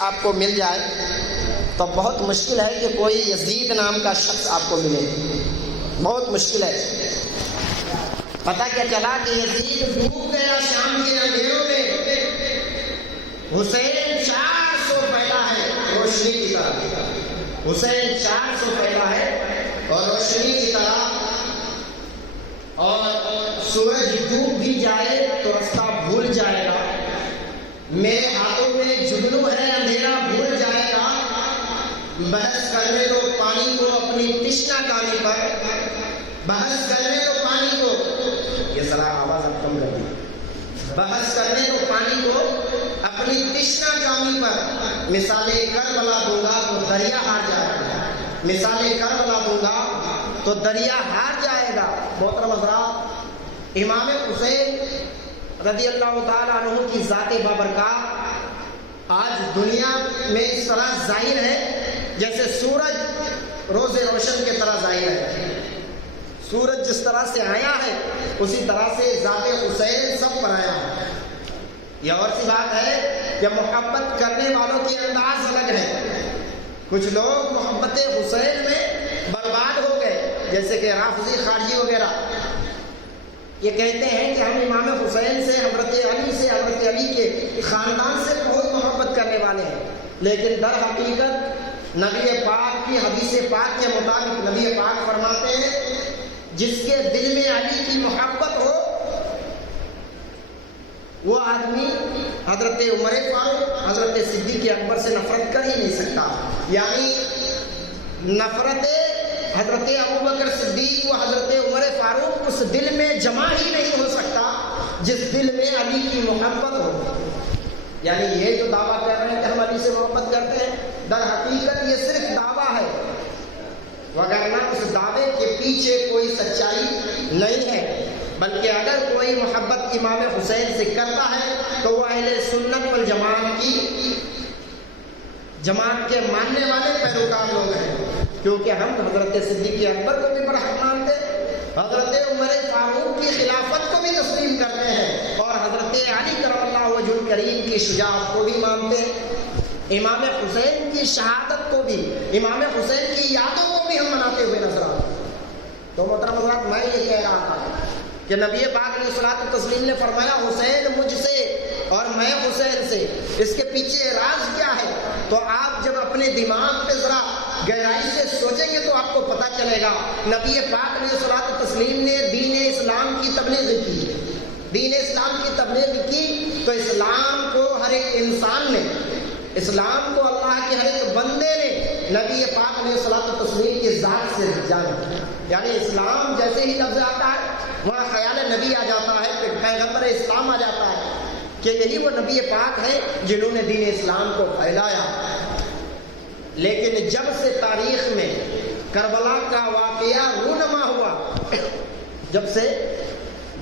آپ کو مل جائے تو بہت مشکل ہے کہ کوئی یزید نام کا شخص آپ کو ملے، بہت مشکل ہے۔ پتہ کیا چلا کہ یزید ڈوب گیا شام کے اندھیروں میں، حسین 400 پھیلا ہے روشنی کی طرح، حسین 400 پھیلا ہے اور روشنی کی طرح، اور سورج ڈوب بھی جائے تو رستہ بھول جائے گا، میرے ہاتھوں میں جگنو ہے اندھیرا بھول جائے گا، بحث کرنے دو پانی کو اپنی تشنا کانی پر، بحث کرنے دو پانی کو، یہ ذرا آواز اب کم لگی، بحث کرنے دو پانی کو اپنی تشنا کانی پر، مثالیں کربلا دوں گا تو دریا ہار جائے گا، مثالیں کربلا دوں گا تو دریا ہار جائے گا۔ محترم حضرات، امام حسین رضی اللہ تعالیٰ عنہ کی ذات بابرکات آج دنیا میں اس طرح ظاہر ہے جیسے سورج روز روشن کے طرح ظاہر ہے، سورج جس طرح سے آیا ہے اسی طرح سے ذات حسین سب پر آیا ہے۔ یہ اور سی بات ہے کہ محبت کرنے والوں کی انداز الگ ہے، کچھ لوگ محبت حسین میں برباد ہو گئے، جیسے کہ رافضی خارجی وغیرہ، یہ کہتے ہیں کہ ہم امام حسین سے، حضرت علی سے، حضرت علی کے خاندان سے بہت محبت کرنے والے ہیں، لیکن در حقیقت نبی پاک کی حدیث پاک کے مطابق نبی پاک فرماتے ہیں جس کے دل میں علی کی محبت ہو وہ آدمی حضرت عمر فاروق، حضرت صدیق اکبر سے نفرت کر ہی نہیں سکتا، یعنی نفرت حضرت ابوبکر صدیق و حضرت عمر فاروق اس دل میں جمع ہی نہیں ہو سکتا جس دل میں علی کی محبت ہو۔ یعنی یہ جو دعویٰ کر رہے ہیں کہ ہم علی سے محبت کرتے ہیں، در حقیقت یہ صرف دعویٰ ہے، وگرنہ اس دعوے کے پیچھے کوئی سچائی نہیں ہے، بلکہ اگر کوئی محبت امام حسین سے کرتا ہے تو وہ اہل سنت والجماعت کی جماعت کے ماننے والے پیروکار لوگ ہیں، کیونکہ ہم حضرت صدیق اکبر کو بھی بڑا حق مانتے ہیں، حضرت عمر فاروق کی خلافت کو بھی تسلیم کرتے ہیں، اور حضرت علی کرم اللہ وجہ الکریم کی شجاعت کو بھی مانتے ہیں، امام حسین کی شہادت کو بھی، امام حسین کی یادوں کو بھی ہم مناتے ہوئے نظر آتے ہیں۔ تو محترم حضرات، میں یہ کہہ رہا تھا کہ نبی پاک علیہ الصلوۃ والتسلیم نے فرمایا حسین مجھ سے اور میں حسین سے، اس کے پیچھے راز کیا ہے؟ تو آپ جب اپنے دماغ پہ ذرا گہرائی سے سوچیں گے تو آپ کو پتہ چلے گا۔ نبی پاک علیہ الصلوۃ والتسلیم نے دین اسلام کی تبلیغ کی، دین اسلام کی تبلیغ کی تو اسلام کو ہر ایک انسان نے، اسلام کو اللہ کے ہر ایک بندے نے نبی پاک علیہ الصلوۃ والتسلیم کی ذات سے جانا، یعنی اسلام جیسے ہی لفظ آتا ہے وہاں خیال نبی آ جاتا ہے، پھر پیغمبر اسلام آ جاتا ہے کہ یہی وہ نبی پاک ہیں جنہوں نے دین اسلام کو پھیلایا۔ لیکن جب سے تاریخ میں کربلا کا واقعہ رونما ہوا، جب سے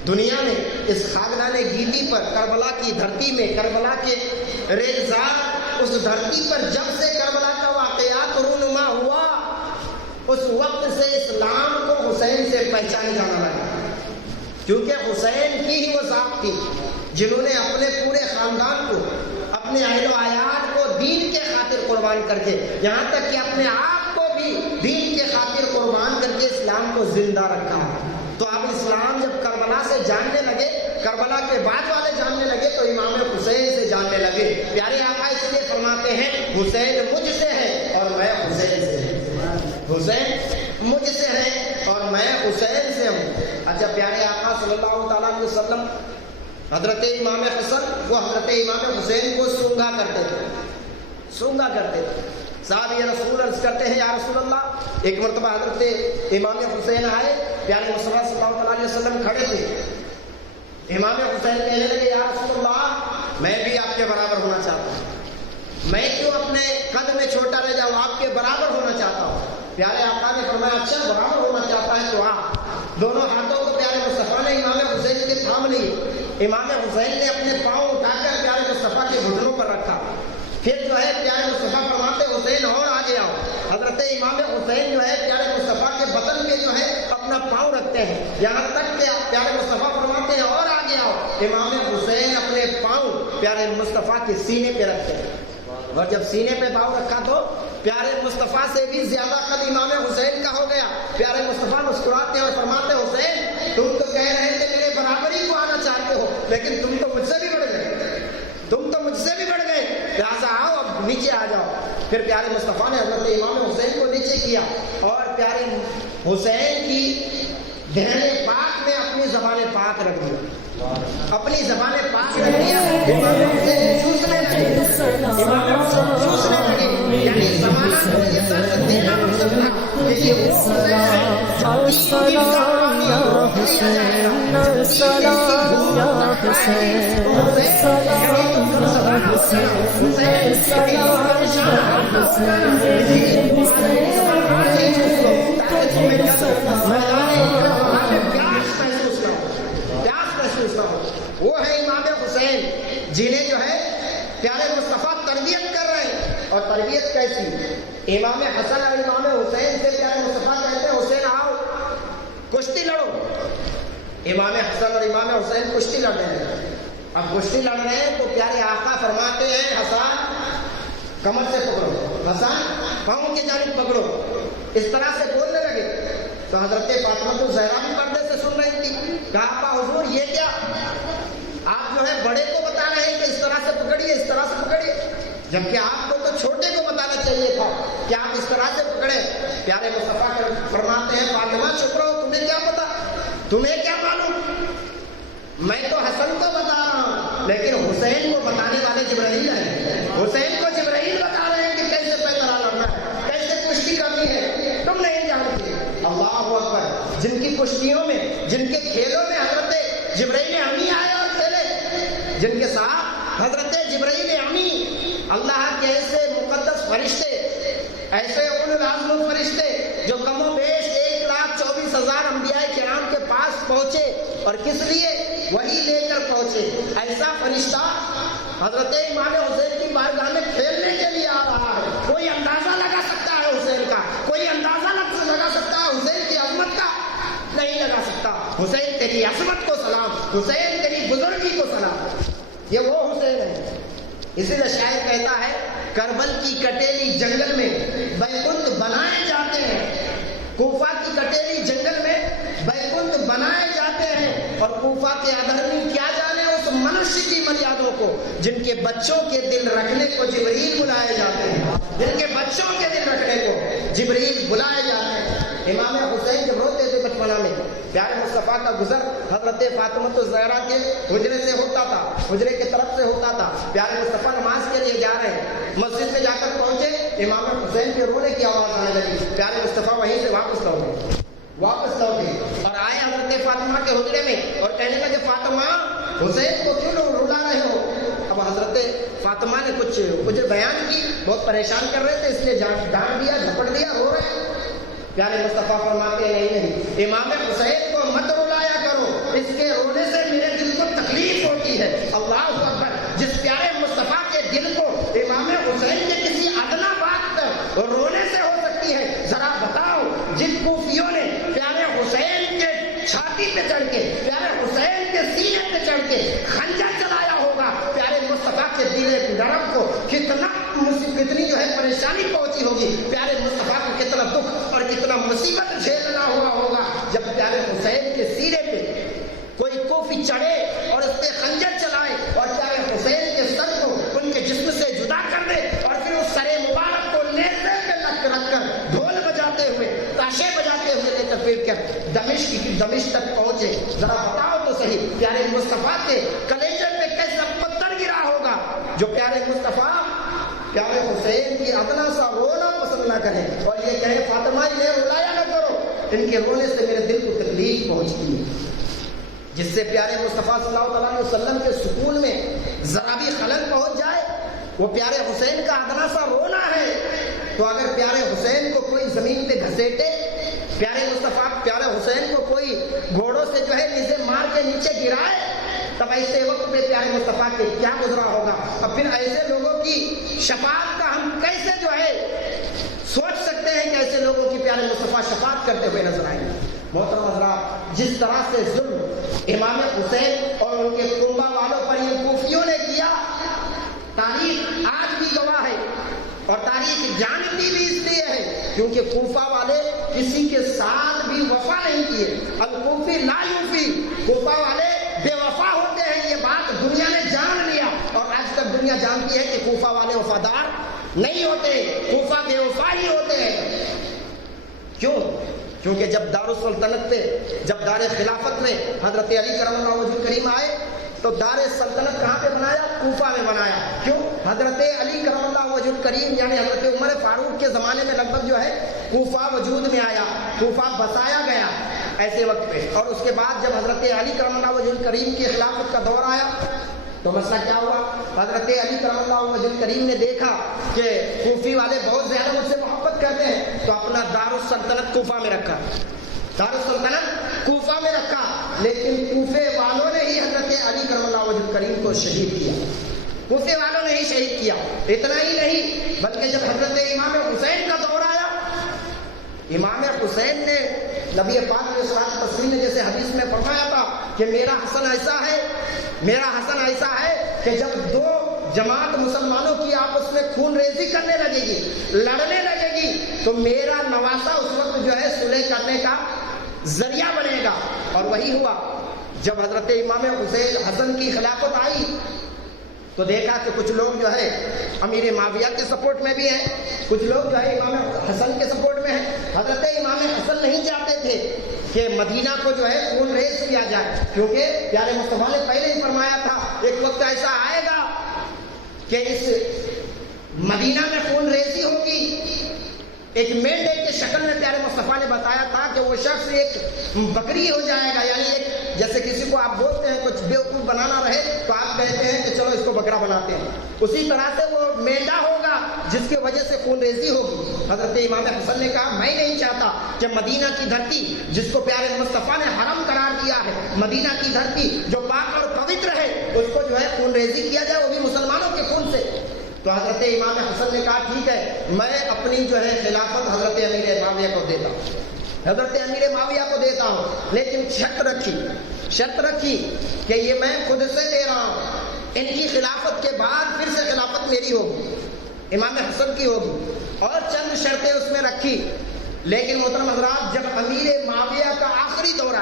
دنیا نے اس خاکدان گیتی پر، کربلا کی دھرتی میں، کربلا کے ریزار اس دھرتی پر جب سے کربلا کا واقعات رونما ہوا، اس وقت سے اسلام کو حسین سے پہچانا جانا لگا، کیونکہ حسین کی ہی وہ ذات تھی جنہوں نے اپنے پورے خاندان کو، اپنے اہل و عیال کو دین کے خاطر قربان کر کے، یہاں تک کہ اپنے آپ کو بھی دین کے خاطر قربان کر کے اسلام کو زندہ رکھا۔ تو اب اسلام جب کربلا سے جاننے لگے، کربلا کے بعد والے جاننے لگے تو امام حسین سے جاننے لگے۔ پیارے آقا اس لیے فرماتے ہیں حسین مجھ سے ہے اور میں حسین سے ہوں، حسین مجھ سے ہے اور میں حسین سے ہوں۔ اچھا، پیارے آقا صلی اللہ تعالیٰ علیہ وسلم حضرت امام حسن وہ حضرت امام حسین کو سونگا کرتے تھے، سونگا کرتے تھے۔ صاحب یا رسول عرض کرتے ہیں یا رسول اللہ، ایک مرتبہ حضرت امام حسین آئے، پیارے مصطفیٰ صلی اللہ علیہ وسلم کھڑے تھے، امام حسین کہنے لگے یا رسول اللہ میں بھی آپ کے برابر ہونا چاہتا ہوں، میں کیوں اپنے قد میں چھوٹا رہ جاؤں، آپ کے برابر ہونا چاہتا ہوں۔ پیارے آقا نے فرمایا اچھا برابر ہونا چاہتا ہے تو آپ، دونوں ہاتھوں کو پیارے مصطفیٰ نے امام حسین کے تھام لی، امام حسین نے اپنے پاؤں اٹھا کر پیارے مصطفیٰ کے گھٹنوں پر رکھا، پھر جو ہے پیارے مصطفیٰ فرماتے حسین اور آگے آؤ، حضرت امام حسین جو ہے پیارے مصطفیٰ کے بدن میں جو ہے اپنا پاؤں رکھتے ہیں، یہاں تک کہ پیارے مصطفیٰ فرماتے ہیں اور آگے آؤ، امام حسین اپنے پاؤں پیارے مصطفیٰ کے سینے پہ رکھتے ہیں۔ اور جب سینے پہ پاؤں رکھا تو پیارے مصطفیٰ سے بھی زیادہ قد امام حسین کا ہو گیا. پیارے مصطفیٰ مسکراتے اور فرماتے حسین تم تو کہہ رہے تھے میرے برابری کو آنا چاہتے ہو لیکن تم تو مجھ سے بھی بڑھ گئے, تم تو مجھ سے بھی بڑھ گئے, لہٰذا آؤ اب نیچے آ جاؤ. پھر پیارے مصطفیٰ نے حضرت امام حسین کو نیچے کیا اور پیارے حسین کی دہن پاک میں اپنی زبان پاک رکھ دی, اپنی زبان پاک رکھ دیا. امام حسین چوسنے لگے, امام حسین چوسنے لگے, یعنی زمانہ کو یہ درس دینا مقصد تھا کہ یہ وہ حسین ہے جو دین کی زبانیاں دیا جائے گا. وہ ہے امام حسین جنہیں جو ہے پیارے مصطفیٰ تربیت کر رہے ہیں. اور تربیت کیسی؟ امام حسن اور امام حسین سے پیارے مصطفیٰ کہتے ہیں حسین آؤ کشتی لڑو. امام حسن اور امام حسین کشتی لڑ رہے ہیں. اب کشتی لڑ رہے ہیں تو پیارے آقا فرماتے ہیں حسن کمر سے پکڑو, حسن پاؤں کی جانب پکڑو, اس طرح سے بولنے لگے. تو حضرت فاطمہ الزہرا بھی پردے سے سن رہی تھی. کہا اپا حضور یہ کیا, آپ جو ہے بڑے کو بتا رہے ہیں کہ اس طرح سے پکڑیے, اس طرح سے پکڑیے, جبکہ آپ کو تو چھوٹے کو بتانا چاہیے تھا کہ آپ اس طرح سے پکڑے. پیارے مصطفیٰ فرماتے ہیں فاطمہ چپ رہو, تمہیں کیا پتا, تمہیں کیا معلوم, میں تو حسن کو بتا رہا ہوں لیکن حسین کو بتانے والے جبرائیل ہیں. حسین کو جبرائیل بتا رہے ہیں کہ کیسے پیدرا لڑنا ہے, کیسے کشتی کرنی ہے, تم نہیں جانتے. اللہ اکبر. جن کی کشتیوں میں, جن کے کھیلوں میں حضرت جبرائیل امی آئے اور کھیلے, جن کے ساتھ حضرت جبرائیل امی اللہ کے ایسے مقدس فرشتے, ایسے اولو العزم فرشتے جو کم و بیش 1,24,000 انبیاء کرام کے پاس پہنچے, اور کس لیے, وہی لے کر پہنچے. ایسا فرشتہ حضرت امام حسین کی بارگاہ میں کھیلنے کے لیے آ رہا ہے. کوئی اندازہ لگا سکتا ہے حسین کا, کوئی اندازہ لگا سکتا ہے حسین کی عظمت کا, نہیں لگا سکتا. حسین تیری عظمت کو سلام, حسین تیری بزرگی کو سلام. یہ وہ حسین ہے. اسی لیے شاعر کہتا ہے کربل کی کٹیلی جنگل میں بیکند بنائے جاتے ہیں, کوفہ کی کٹیلی جنگل میں بیکند بنائے جاتے ہیں, اور کوفہ کے ادھرمی کیا جانے اس منشی کی مریادوں کو جن کے بچوں کے دل رکھنے کو جبریل بلائے جاتے ہیں, جن کے بچوں کے دل رکھنے کو جبریل بلائے جاتے ہیں. امام حسین جب روتے تھے بچپنا میں, پیارے مصطفیٰ کا گزر حضرت فاطمہ الزہرا کے حجرے سے ہوتا تھا, حجرے کی طرف سے ہوتا تھا. پیارے مصطفیٰ نماز کے لیے جا رہے ہیں, مسجد میں جا کر پہنچے, امام حسین کے رونے کی آواز آنے لگی. پیارے مصطفیٰ وہیں سے واپس لوٹے اور آئے حضرت فاطمہ کے حجرے میں اور کہنے لگے فاطمہ حسین کو کیوں رلا رہے ہو. اب حضرت فاطمہ نے کچھ بیان کی, بہت پریشان کر رہے تھے, اس لیے ڈانٹ دیا, جھپٹ دیا, رو رہے. پیارے مصطفیٰ فرماتے ہیں نہیں, امام حسین کو مت رلایا کرو, اس کے رونے سے میرے دل کو تکلیف ہوتی ہے. اللہ اکبر. جس پیارے مصطفیٰ کے دل کو امام حسین کے کسی ادنا بات پر رونے سے ہو سکتی ہے, ذرا بتاؤ جن کوفیوں نے پیارے حسین کے چھاتی پہ چڑھ کے, پیارے حسین کے سینے پہ چڑھ کے خنجر چلایا ہوگا, پیارے مصطفیٰ کے دل نرم کو کتنی جو ہے پریشانی پہنچی ہوگی, پیارے مصطفیٰ کو کتنا دکھ اور کتنا مصیبت جھیلنا ہوا ہوگا جب پیارے حسین کے سینے پہ کوئی کوفی چڑھے اور اس پہ خنجر چلائے اور پیارے حسین کے سر کو ان کے جسم سے جدا کر دے, اور پھر اس سر مبارک کو نیزے پہ رکھ کر ڈھول بجاتے ہوئے, تاشے بجاتے ہوئے لے کر پھر کر دمشق تک پہنچے. ذرا بتاؤ تو صحیح پیارے مصطفیٰ کے کلیجے پہ کیسا پتھر گرا ہوگا جو پیارے مصطفیٰ پیارے حسین کی ادنا سا رونا پسند نہ کریں اور یہ کہیں فاطمہ انہیں رلایا نہ کرو, ان کے رونے سے میرے دل کو تکلیف پہنچتی ہے. جس سے پیارے مصطفیٰ صلی اللہ علیہ وسلم کے سکون میں ذرا بھی خلل پہنچ جائے, وہ پیارے حسین کا ادنا سا رونا ہے. تو اگر پیارے حسین کو کوئی زمین پہ گھسیٹے, پیارے مصطفیٰ پیارے حسین کو کوئی گھوڑوں سے جو ہے نیزے مار کے نیچے گرائے, تب ایسے وقت پہ پیارے مصطفیٰ کے کیا گزرا ہوگا. اب پھر ایسے لوگوں کی شفاعت کا ہم کیسے جو ہے سوچ سکتے ہیں کہ ایسے لوگوں کی پیارے مصطفیٰ شفاعت کرتے ہوئے نظر آئیں گے. محترم حضرات, جس طرح سے ظلم امام حسین اور ان کے کنبہ والوں پر یہ کوفیوں نے کیا, تاریخ آج بھی گواہ ہے. تاریخ جانتی بھی اس لیے ہے کیونکہ کوفہ والے کسی کے ساتھ بھی وفا نہیں کیے. الکوفی لا یوفی، کوفہ والے بے وفا ہوتے ہیں. یہ بات دنیا نے جان لیا اور آج تک دنیا جانتی ہے کہ کوفہ والے وفادار نہیں ہوتے، کوفہ بے وفا ہی ہوتے ہیں. کیوں؟ کیونکہ جب دارالسلطنت پہ، جب دار خلافت میں حضرت علی کرم اللہ وجہ کریم آئے تو دار سلطنت کہاں پہ بنایا؟ کوفہ میں بنایا. کیوں؟ حضرت علی کرم اللہ وجہ کریم یعنی حضرت عمر فاروق کے زمانے میں لگ بھگ جو ہے کوفہ وجود میں آیا، کوفہ بسایا گیا ایسے وقت پہ. اور اس کے بعد جب حضرت علی کرم اللہ وجہ کریم کی خلافت کا دور آیا تو مسئلہ کیا ہوا؟ حضرت علی کرم اللہ وجہ کریم نے دیکھا کہ کوفی والے بہت زیادہ مجھ سے محبت کرتے ہیں تو اپنا دارالسلطنت کوفہ میں رکھا، دارالسلطنت کوفہ میں رکھا. لیکن کوفے والوں نے ہی حضرت علی کرم اللہ وجہ کریم کو شہید کیا، کوفے والوں نے ہی شہید کیا. اتنا ہی نہیں بلکہ جب حضرت امام حسین کا دور آیا، امام حسین نے نبی پاک علیہ الصلوۃ والتسلیم نے جیسے حدیث میں فرمایا تھا کہ میرا حسن ایسا ہے کہ جب دو جماعت مسلمانوں کی آپس میں خون ریزی کرنے لگے گی، لڑنے لگے گی، تو میرا نواسا اس وقت جو ہے صلح کرنے کا ذریعہ بنے گا. اور وہی ہوا. جب حضرت امام حسن کی خلافت آئی تو دیکھا کہ کچھ لوگ جو ہے امیر معاویہ کے سپورٹ میں بھی ہیں، کچھ لوگ جو ہے امام حسن کے سپورٹ میں ہیں. حضرت امام حسن نہیں چاہتے تھے کہ مدینہ کو جو ہے خون ریز کیا جائے، کیونکہ پیارے مصطفیٰ نے پہلے ہی فرمایا تھا ایک وقت ایسا آئے گا کہ اس مدینہ میں خون ریزی ہوگی. ایک مینڈے کی شکل میں پیارے مصطفیٰ نے بتایا تھا کہ وہ شخص ایک بکری ہو جائے گا، یعنی ایک جیسے کسی کو آپ بولتے ہیں کچھ بیوقوف بنانا رہے تو آپ کہتے ہیں کہ چلو اس کو بکرا بناتے ہیں، اسی طرح سے وہ مینڈا ہوگا جس کی وجہ سے خون ریزی ہوگی. حضرت امام حسن نے کہا میں نہیں چاہتا کہ مدینہ کی دھرتی جس کو پیارے مصطفیٰ نے حرم قرار دیا ہے، مدینہ کی دھرتی جو پاک اور پوتر ہے، اس کو جو ہے خون ریزی کیا جائے، وہ بھی مسلمانوں کے خون سے. تو حضرت امام حسن نے کہا ٹھیک ہے میں اپنی جو ہے خلافت حضرت امیر معاویہ کو دیتا ہوں، حضرت امیر معاویہ کو دیتا ہوں، لیکن شرط رکھی کہ یہ میں خود سے دے رہا ہوں، ان کی خلافت کے بعد پھر سے خلافت میری ہوگی، امام حسن کی ہوگی. اور چند شرطیں اس میں رکھی. لیکن محترم حضرات جب امیر معاویہ کا آخری دور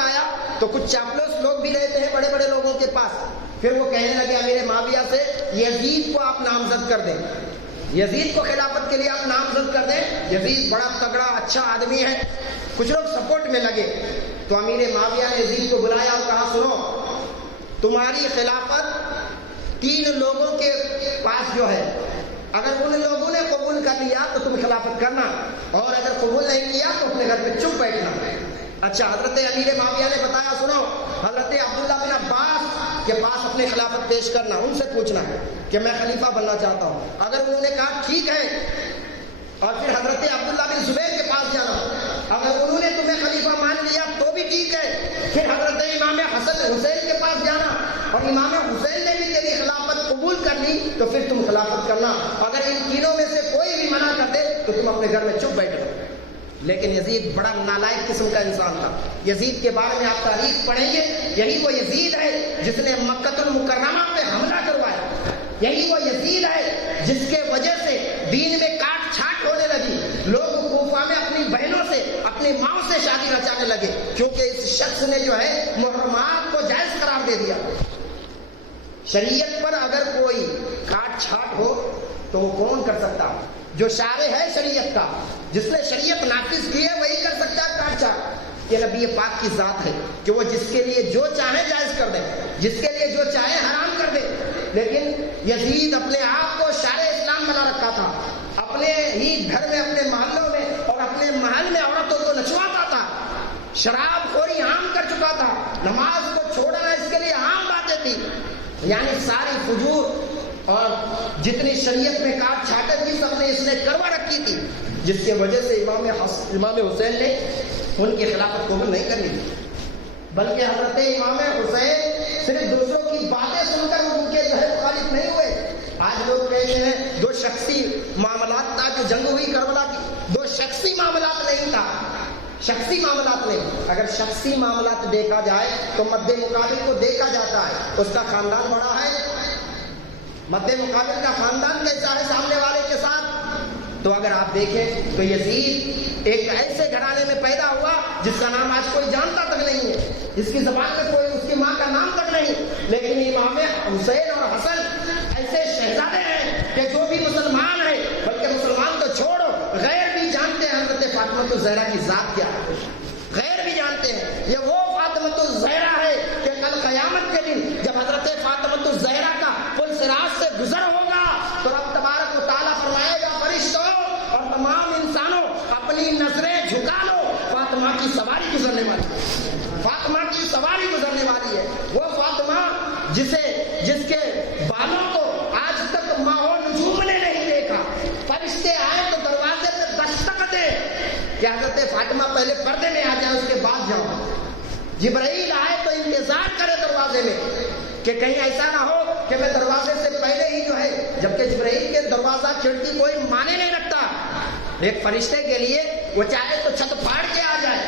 آیا تو کچھ چاپلوس لوگ بھی رہتے ہیں بڑے بڑے لوگوں کے پاس. پھر وہ کہنے لگے امیر معاویہ سے یزید کو آپ نامزد کر دیں، یزید کو خلافت کے لیے آپ نامزد کر دیں، یزید بڑا تگڑا اچھا آدمی ہے. کچھ لوگ سپورٹ میں لگے تو امیر معاویہ نے یزید کو بلایا اور کہا سنو تمہاری خلافت 3 لوگوں کے پاس جو ہے، اگر ان لوگوں نے قبول کر لیا تو تم خلافت کرنا، اور اگر قبول نہیں کیا تو اپنے گھر پہ چپ بیٹھنا. اچھا حضرت امیر معاویہ نے بتایا سنو حضرت عبداللہ بن عباس کے پاس اپنی خلافت پیش کرنا، ان سے پوچھنا ہے کہ میں خلیفہ بننا چاہتا ہوں. اگر انہوں نے کہا ٹھیک ہے، اور پھر حضرت عبداللہ بن زبیر کے پاس جانا، اگر انہوں نے تمہیں خلیفہ مان لیا تو بھی ٹھیک ہے. پھر حضرت امام حسین کے پاس جانا، اور امام حسین نے بھی تیری خلافت قبول کر لی تو پھر تم خلافت کرنا. اگر ان تینوں میں سے کوئی بھی منع کر دے تو تم اپنے گھر میں چپ بیٹھو. لیکن یزید بڑا نالائق قسم کا انسان تھا. یزید کے بارے میں آپ تاریخ پڑھیں گے، یہی وہ یزید ہے جس نے مکہ المکرمہ پہ حملہ کروایا، یہی وہ یزید ہے جس کے وجہ سے دین میں کاٹ چھانٹ ہونے لگی. لوگ کوفہ میں اپنی بہنوں سے اپنی ماں سے شادی رچانے لگے کیونکہ اس شخص نے جو ہے محرمات کو جائز قرار دے دیا. شریعت پر اگر کوئی کاٹ چھانٹ ہو تو وہ کون کر سکتا؟ جو شارع ہے شریعت کا، جس نے شریعت نافذ کی ہے وہی کر سکتا ہے کاٹ چھانٹ. یہ نبی پاک کی ذات ہے کہ وہ جس کے لیے جو چاہے جائز کر دے، جس کے لیے جو چاہے حرام کر دے. لیکن یزید اپنے آپ کو شارع اسلام بنا رکھا تھا، اپنے ہی گھر میں اپنے محلوں میں اور اپنے محل میں عورتوں کو نچواتا تھا، شراب خوری عام کر چکا تھا، نماز کو چھوڑنا اس کے لیے عام باتیں تھی. یعنی ساری فجور اور جتنی شریعت میں کاٹ چھانٹیں تھی سب نے اس نے کروا رکھی تھی، جس کی وجہ سے امام حسین نے ان کی خلافت قبول نہیں کرنی تھی. بلکہ حضرت امام حسین صرف دوسروں کی باتیں سن کر ان کے جو ہے مخالف نہیں ہوئے. آج لوگ کہتے ہیں 2 شخصی معاملات تھا جو جنگ ہوئی کربلا کی، 2 شخصی معاملات نہیں تھا، شخصی معاملات نہیں. اگر شخصی معاملات دیکھا جائے تو مد مقابل کو دیکھا جاتا ہے، اس کا خاندان بڑا ہے، مد مقابل کا خاندان کیسا ہے، سامنے والا تو اگر آپ دیکھیں تو یزید ایک ایسے گھرانے میں پیدا ہوا جس کا نام آج کوئی جانتا تک نہیں ہے، جس کی زبان میں کوئی اس کی ماں کا نام تک نہیں، لیکن امام حسین اور حسن ایسے شہزادے ہیں کہ جو بھی مسلمان ہے، بلکہ مسلمان تو چھوڑو، غیر بھی جانتے ہیں حضرت فاطمہ الزہرا کی ذات کیا ہے، غیر بھی جانتے ہیں یہ وہ فاطمہ الزہرا ہے کہ کل قیامت کے دن جب حضرت فاطمہ الزہرا کا پل صراط سے گزر ہوگا تو رب تبارک و تعالیٰ فرمائے گا فرشتوں اور تمام انسانوں اپنی نظریں جھکا لو، فاطمہ کی سواری گزرنے والی ہے، فاطمہ کی سواری گزرنے والی ہے، وہ فاطمہ جس کے بالوں کو آج تک ماحول نجوم نے نہیں دیکھا، فرشتے آئے تو دروازے پہ دستک دے کہ حضرت فاطمہ پہلے پردے میں آ جائے اس کے بعد جاؤ، جبرائیل آئے تو انتظار کرے دروازے میں کہ کہیں ایسا نہ ہو کہ میں دروازے سے پہلے ہی جو ہے، جبکہ جبرائیل کے دروازہ کھڑکی کوئی مانے نہیں رکھتا، ایک فرشتے کے لیے وہ چاہے تو چھت پھاڑ کے آ جائے،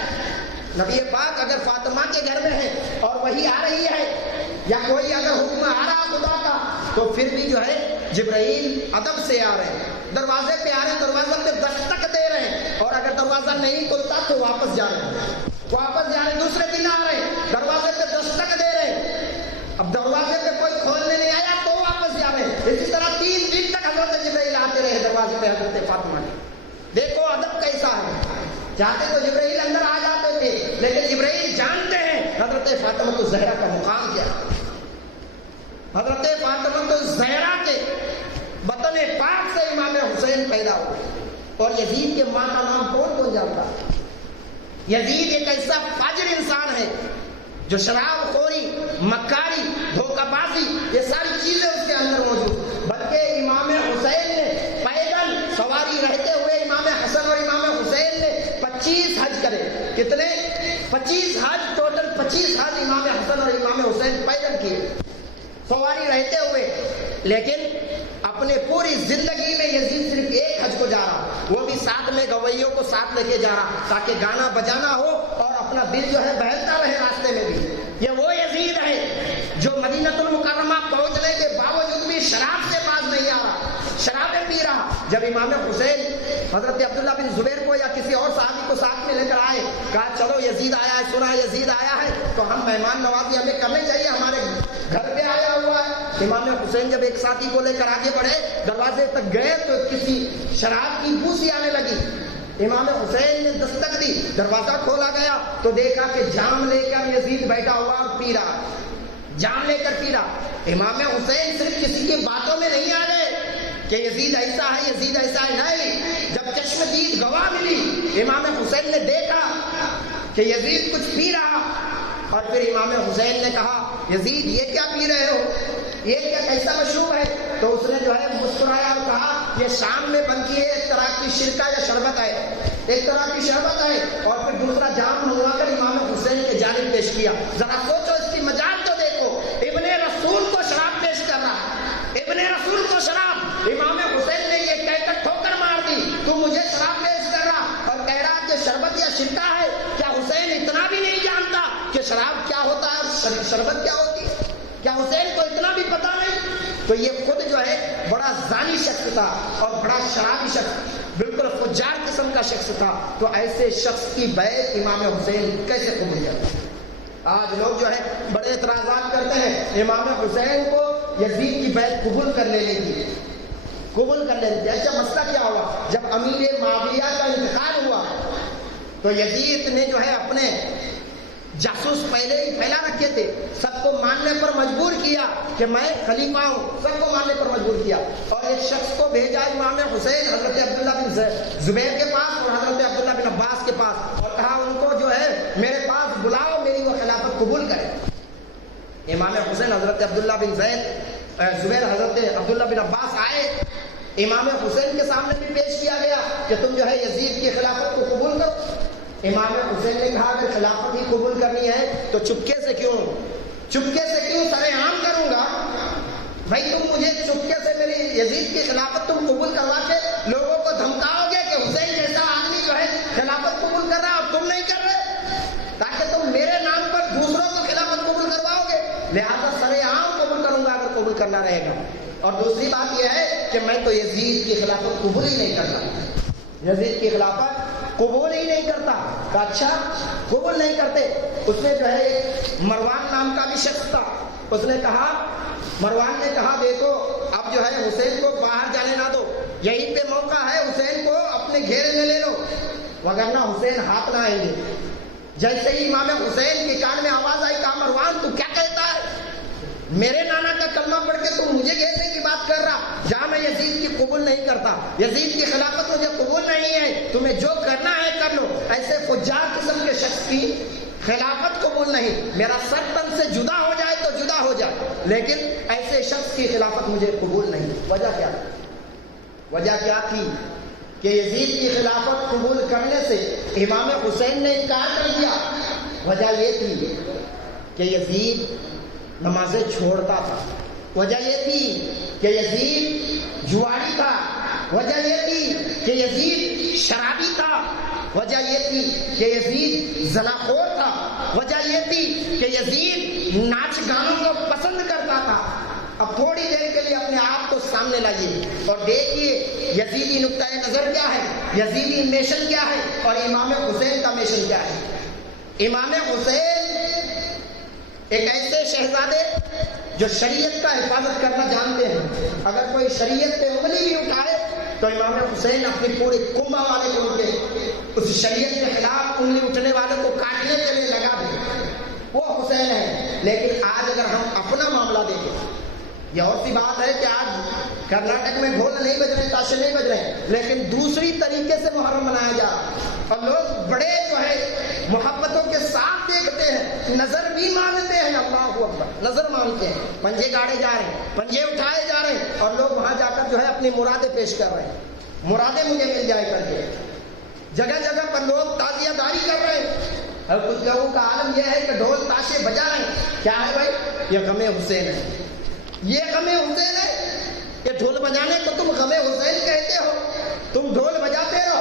نبی پاک اگر فاطمہ کے گھر میں ہے اور وہی آ رہی ہے یا کوئی اگر حکم آ رہا خدا کا تو پھر بھی جو ہے جبرائیل ادب سے آ رہے ہیں، دروازے پہ آ رہے ہیں، دروازے پہ دستک دے رہے ہیں، اور اگر دروازہ نہیں کھلتا تو واپس جا رہے ہیں، واپس جا رہے ہیں، دوسرے دن آ رہے ہیں، دروازے پہ دستک دے رہے ہیں، اب دروازے پہ کوئی کھولنے نہیں آیا تو واپس جا رہے ہیں، اسی طرح 3 دن تک حضرت جبرائیل آتے رہے دروازے پہ حضرت فاطمہ نے، دیکھو ادب کیسا ہے، چاہتے تو جبرائیل اندر آ جاتے تھے، لیکن جبرائیل جانتے ہیں حضرت فاطمہ الزہرا کا مقام کیا، حضرت فاطمہ الزہرا کے بطن پاک سے امام حسین پیدا ہوئے، اور یزید کے ماں کا نام کون جانتا؟ یزید ایک ایسا فاجر انسان ہے جو شراب خوری، مکاری، دھوکہ بازی، یہ ساری چیزیں اس کے اندر موجود، بلکہ امام حسین نے پیدل سواری رہتے ہوئے امام حسن اور امام حسین نے 25 حج کرے، کتنے؟ 25 حج، ٹوٹل 25 حج امام حسن اور امام حسین پیدل کیے سواری رہتے ہوئے، لیکن اپنے پوری زندگی میں یزید صرف ایک حج کو جا رہا، وہ بھی ساتھ میں گویوں کو ساتھ لے کے جا رہا تاکہ گانا بجانا ہو اور اپنا دل جو ہے بہلتا رہے راستے میں بھی، یہ وہ یزید ہے جو مدینہ المکرمہ پہنچنے کے باوجود بھی شراب سے باز نہیں آ رہا، شرابیں پی رہا، جب امام حسین حضرت عبداللہ بن زبیر کو یا کسی اور صحابی کو ساتھ میں لے کر آئے، کہا چلو یزید آیا ہے، سنا یزید آیا ہے تو ہم مہمان نوازی ہمیں کرنی چاہیے، ہمارے گھر پہ آیا ہوا ہے۔ امام حسین جب ایک ساتھی کو لے کر آگے بڑھے، دروازے تک گئے تو کسی شراب کی بو سی آنے لگی، امام حسین نے دستک دی، دروازہ کھولا گیا تو دیکھا کہ جام لے کر یزید بیٹھا ہوا اور پی رہا، جام لے کر پی رہا۔ امام حسین صرف کسی کی باتوں میں نہیں آ گئے کہ یزید ایسا ہے، یزید ایسا ہے، نہیں، جب چشم دید گواہ ملی، امام حسین نے دیکھا کہ یزید کچھ پی رہا، اور پھر امام حسین نے کہا یزید یہ کیا پی رہے ہو، یہ کیا کیسا مشروب ہے؟ تو اس نے جو ہے مسکرایا اور کہا یہ شام میں بنتی ہے ایک طرح کی شرکہ یا شربت ہے، ایک طرح کی شربت ہے، اور پھر دوسرا جام منگوا کر امام حسین کے جانب پیش کیا۔ ذرا سوچو اس کی مجال تو دیکھو، ابن رسول کو شراب پیش کر رہا، ابن رسول کو شراب، امام حسین نے یہ کہہ کر ٹھوکر مار دی تو مجھے شراب پیش کر رہا اور کہہ رہا کہ شربت یا شرکہ ہے، کیا حسین اتنا بھی نہیں جانتا کہ شراب کیا ہوتا ہے اور شربت کیا ہوتی ہے؟ کیا حسین کو اتنا بھی پتا نہیں؟ تو یہ خود جو ہے بڑا زانی شخص تھا اور بڑا شرابی شخص، بالکل فجار قسم کا شخص تھا، تو ایسے شخص کی بیعت امام حسین کیسے قبول کرتا؟ آج لوگ جو ہے بڑے اعتراضات کرتے ہیں امام حسین کو یزید کی بیعت قبول کر لینے کی، قبول کر لینے کی۔ اچھا مسئلہ کیا ہوا؟ جب امیر معاویہ کا انتقال ہوا تو یزید نے جو ہے اپنے جاسوس پہلے ہی پھیلا رکھے تھے، سب کو ماننے پر مجبور کیا کہ میں خلیفہ ہوں، سب کو ماننے پر مجبور کیا، اور ایک شخص کو بھیجا امام حسین حضرت عبداللہ بن زبیر کے پاس اور حضرت عبداللہ بن عباس کے پاس، اور کہا ان کو جو ہے میرے پاس بلاؤ، میری وہ خلافت قبول کرے۔ امام حسین حضرت عبداللہ بن زبیر حضرت عبداللہ بن عباس آئے، امام حسین کے سامنے بھی پیش کیا گیا کہ تم جو ہے یزید کی خلافت کو قبول کرو۔ امام حسین نے کہا اگر خلافت ہی قبول کرنی ہے تو چپکے سے کیوں سر عام کروں گا؟ بھائی تم مجھے چپکے سے میری یزید کی خلافت تم قبول کروا کے لوگوں کو دھمکاؤ گے کہ حسین جیسا آدمی جو ہے خلافت قبول کر رہا اور تم نہیں کر رہے، تاکہ تم میرے نام پر دوسروں کو خلافت قبول کرواؤ گے، لہذا سر عام قبول کروں گا اگر قبول کرنا رہے گا۔ اور دوسری بات یہ ہے کہ میں تو یزید کی خلافت قبول ہی نہیں کرتا، یزید کی خلافت قبول ہی نہیں کرتا۔ کہ اچھا قبول نہیں کرتے؟ اس نے جو ہے ایک مروان نام کا بھی شخص تھا، اس نے کہا، مروان نے کہا دیکھو اب جو ہے حسین کو باہر جانے نہ دو، یہیں پہ موقع ہے، حسین کو اپنے گھیرے میں لے لو وگرنہ حسین ہاتھ نہ آئیں گے۔ جیسے ہی امام حسین کے کان میں آواز آئی، کہا مروان تو کیا کہتا ہے؟ میرے نانا کا کلمہ پڑھ کے تم مجھے گھیرنے کی بات کر رہا؟ جہاں میں یزید کی قبول نہیں کرتا، یزید کی خلافت مجھے قبول نہیں ہے، تمہیں جو کرنا ہے کر لو۔ ایسے فجار قسم کے شخص کی خلافت قبول نہیں، میرا سر تن سے جدا ہو جائے تو جدا ہو جائے، لیکن ایسے شخص کی خلافت مجھے قبول نہیں۔ وجہ کیا؟ وجہ کیا تھی کہ یزید کی خلافت قبول کرنے سے امام حسین نے انکار کر دیا؟ وجہ یہ تھی کہ یزید نمازیں چھوڑتا تھا، وجہ یہ تھی کہ یزید جواری تھا، وجہ یہ تھی کہ یزید شرابی تھا، وجہ یہ تھی کہ یزید زناخور تھا، وجہ یہ تھی کہ یزید ناچ گانوں کو پسند کرتا تھا۔ اب تھوڑی دیر کے لیے اپنے آپ کو سامنے لائیے اور دیکھیے یزیدی نقطۂ نظر کیا ہے، یزیدی میشن کیا ہے اور امام حسین کا میشن کیا ہے۔ امام حسین ایک ایسے شہزادے جو شریعت کا حفاظت کرنا جانتے ہیں، اگر کوئی شریعت پہ انگلی بھی اٹھائے تو امام حسین اپنی پوری کنبہ والے کو ان کے اس شریعت کے خلاف انگلی اٹھنے والے کو کاٹنے کے لیے لگا دیں، وہ حسین ہے۔ لیکن آج اگر ہم اپنا معاملہ دیکھیں، یہ اور سی بات ہے کہ آج کرناٹک میں ڈھول نہیں بج رہے، تاشے نہیں بج رہے، لیکن دوسری طریقے سے محرم منایا جا رہا اور لوگ بڑے جو ہے محبتوں کے ساتھ دیکھتے ہیں، نظر بھی مانتے ہیں، اللہ اکبر، نظر مانتے ہیں، پنجے گاڑے جا رہے ہیں، پنجے اٹھائے جا رہے ہیں اور لوگ وہاں جا کر جو ہے اپنی مرادیں پیش کر رہے ہیں، مرادیں مجھے مل جائے کر کے، جگہ جگہ پر لوگ تعزیہ داری کر رہے ہیں۔ اور کچھ لوگوں کا عالم یہ ہے کہ ڈھول تاشے بجا رہے ہیں، کیا ہے بھائی؟ یہ غم حسین ہے، یہ غم حسین ہے۔ یہ ڈھول بجانے کو تم غم حسین کہتے ہو، تم ڈھول بجاتے رہو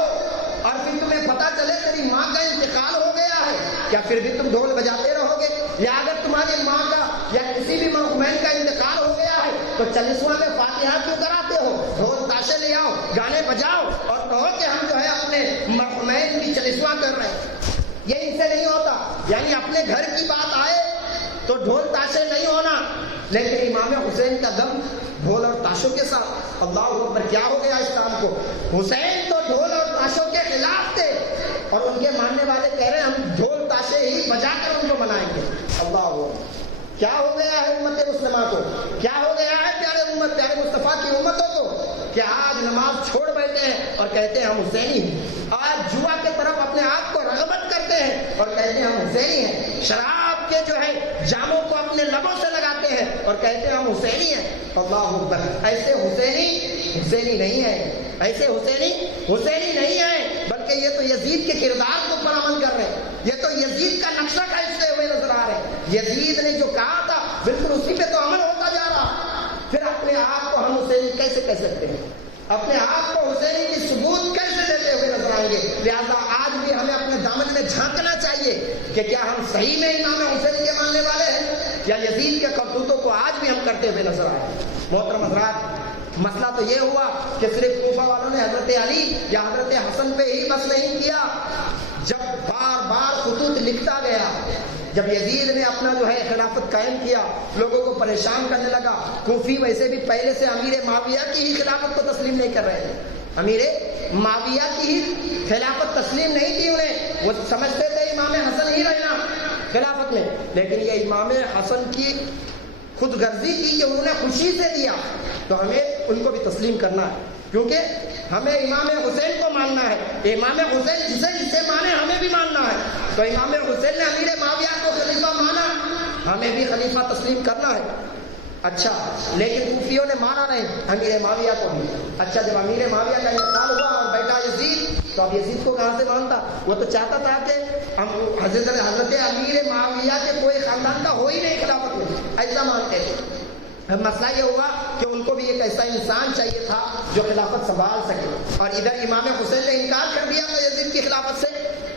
اور پھر تمہیں پتا چلے تیری ماں کا انتقال ہو گیا ہے، کیا پھر بھی تم ڈھول بجاتے رہو گے؟ یا اگر تمہاری ماں کا یا کسی بھی مرحومین کا انتقال ہو گیا ہے تو 40واں میں فاتحہ کیوں کراتے ہو؟ ڈھول تاشے لے آؤ، گانے بجاؤ اور کہو کہ ہم جو ہے اپنے مرحومین کی 40واں کر رہے ہیں۔ یہ ان سے نہیں ہوتا، یعنی اپنے گھر کی بات آئے تو ڈھول تاشے نہیں ہونا، لیکن امام حسین کا غم ڈھول اور تاشوں کے ساتھ۔ اللہ اکبر، کیا ہو گیا اس کام کو؟ حسین تو ڈھول اور تاشوں کے خلاف تھے اور ان کے ماننے والے کہہ رہے ہیں ہم ڈھول تاشے ہی بجا کر ان کو منائیں گے۔ اللہ اکبر، کیا ہو گیا ہے امت مسلمہ کو؟ کیا ہو گیا ہے پیارے امت، پیارے مصطفیٰ کی امتوں کو کہ آج نماز چھوڑ بیٹھے ہیں اور کہتے ہیں ہم حسینی ہیں، آج جوا کے طرف اپنے آپ کو رغبت کرتے ہیں اور کہتے ہیں ہم حسینی ہیں، شراب کے جو ہے جاموں کو اپنے لبوں سے لگاتے ہیں اور کہتے ہیں ہم حسینی ہیں۔ اللہ اکبر، ایسے حسینی نہیں ہے، ایسے حسینی نہیں ہے، بلکہ یہ تو یزید کے کردار کو پر عمل کر رہے ہیں، یہ تو یزید کا نقشہ کھینچتے ہوئے نظر آ رہے ہیں۔ یزید نے جو کہا تھا بالکل اسی پہ تو عمل ہوتا جا رہا، پھر اپنے آپ کو ہم حسینی کیسے کہہ سکتے ہیں؟ اپنے آپ کو حسینی کی ثبوت کیسے دیتے ہوئے نظر آئیں گے؟ لہٰذا آج بھی ہمیں اپنے دامن میں جھانکنا چاہیے کہ کیا ہم صحیح میں امام حسین کے ماننے والے ہیں یا یزید کے کرتوتوں کو آج بھی ہم کرتے ہوئے نظر آئے؟ محترم حضرات، مسئلہ تو یہ ہوا کہ صرف کوفہ والوں نے حضرت علی یا حضرت حسن پہ ہی بس نہیں کیا، جب بار بار خطوط لکھتا گیا، جب یزید نے اپنا جو ہے خلافت قائم کیا، لوگوں کو پریشان کرنے لگا۔ کوفی ویسے بھی پہلے سے امیر معاویہ کی ہی خلافت کو تسلیم نہیں کر رہے تھے، امیر معاویہ کی ہی خلافت تسلیم نہیں تھی انہیں، وہ سمجھتے تھے امام حسن ہی رہنا خلافت میں، لیکن یہ امام حسن کی خود غرضی تھی کہ انہوں نے خوشی سے دیا، تو ہمیں ان کو بھی تسلیم کرنا ہے، کیونکہ ہمیں امام حسین کو ماننا ہے، امام حسین جسے مانے ہمیں بھی ماننا ہے، تو امام حسین نے امیر معاویہ کو خلیفہ مانا، ہمیں بھی خلیفہ تسلیم کرنا ہے۔ اچھا، لیکن کوفیوں نے مانا نہیں امیر معاویہ کو بھی۔ اچھا، جب امیر معاویہ کا انتقال ہوا اور بیٹا یزید، تو اب یزید کو کہاں سے مانتا؟ وہ تو چاہتا تھا کہ حضرت امیر معاویہ کے کوئی خاندان کا ہو ہی نہیں خلافت میں، ایسا مانتے تھے۔ مسئلہ یہ ہوا کہ ان کو بھی ایک ایسا انسان چاہیے تھا جو خلافت سنبھال سکے، اور ادھر امام حسین نے انکار کر دیا تو یزید کی خلافت سے،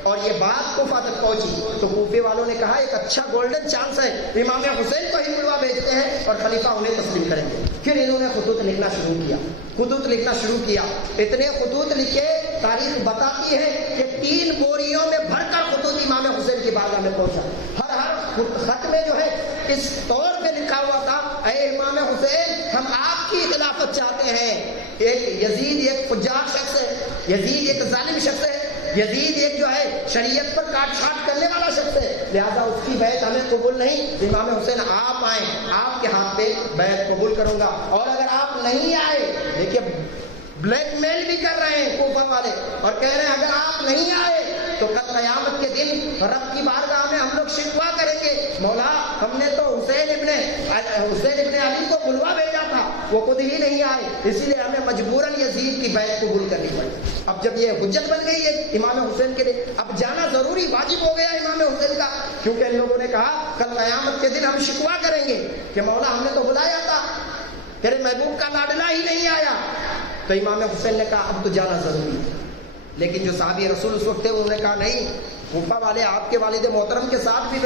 اور یہ بات کوفہ تک پہنچی تو کوفے والوں نے کہا ایک اچھا گولڈن چانس ہے، امام حسین کو ہی ملوا بھیجتے ہیں اور خلیفہ انہیں تسلیم کریں گے۔ پھر انہوں نے خطوط لکھنا شروع کیا، خطوط لکھنا شروع کیا. اتنے خطوط لکھے، تاریخ بتاتی ہے کہ 3 بوریوں میں بھر کر خطوط امام حسین کی بارگاہ میں پہنچا. ہر خط میں جو ہے اس طور پہ لکھا ہوا تھا، اے امام حسین ہم آپ کی خلافت چاہتے ہیں. ایک یزید ایک فجار شخص ہے، یزید ایک ظالم شخص ہے، یزید ایک جو ہے شریعت پر کاٹ چھانٹ کرنے والا شخص ہے، لہذا اس کی بیعت ہمیں قبول نہیں. امام حسین آپ آئیں، آپ کے ہاتھ پہ بیعت قبول کروں گا. اور اگر آپ نہیں آئے، دیکھیے بلیک میل بھی کر رہے ہیں کوفہ والے اور کہہ رہے ہیں اگر آپ نہیں آئے تو کل قیامت کے دن رب کی بارگاہ میں ہم لوگ شکوہ کریں گے، مولا ہم نے تو حسین ابن علی کو بلوا بھیجا تھا، وہ خود ہی نہیں آئے، اسی لیے ہمیں مجبوراً یزید کی بیعت قبول کرنی پڑی. اب جب یہ حجت بن گئی ہے امام حسین کے لیے، اب جانا ضروری واجب ہو گیا امام حسین کا، کیونکہ ان لوگوں نے کہا کل قیامت کے دن ہم شکوہ کریں گے کہ مولا ہم نے تو بلایا تھا، تیرے محبوب کا لاڈلا ہی نہیں آیا. تو امام حسین نے کہا اب تو جانا ضروری ہے. لیکن جو صحابی رسول اس وقت تھے انہوں نے کہا نہیں، کوفہ والے آپ کے والد محترم کے ساتھ بھی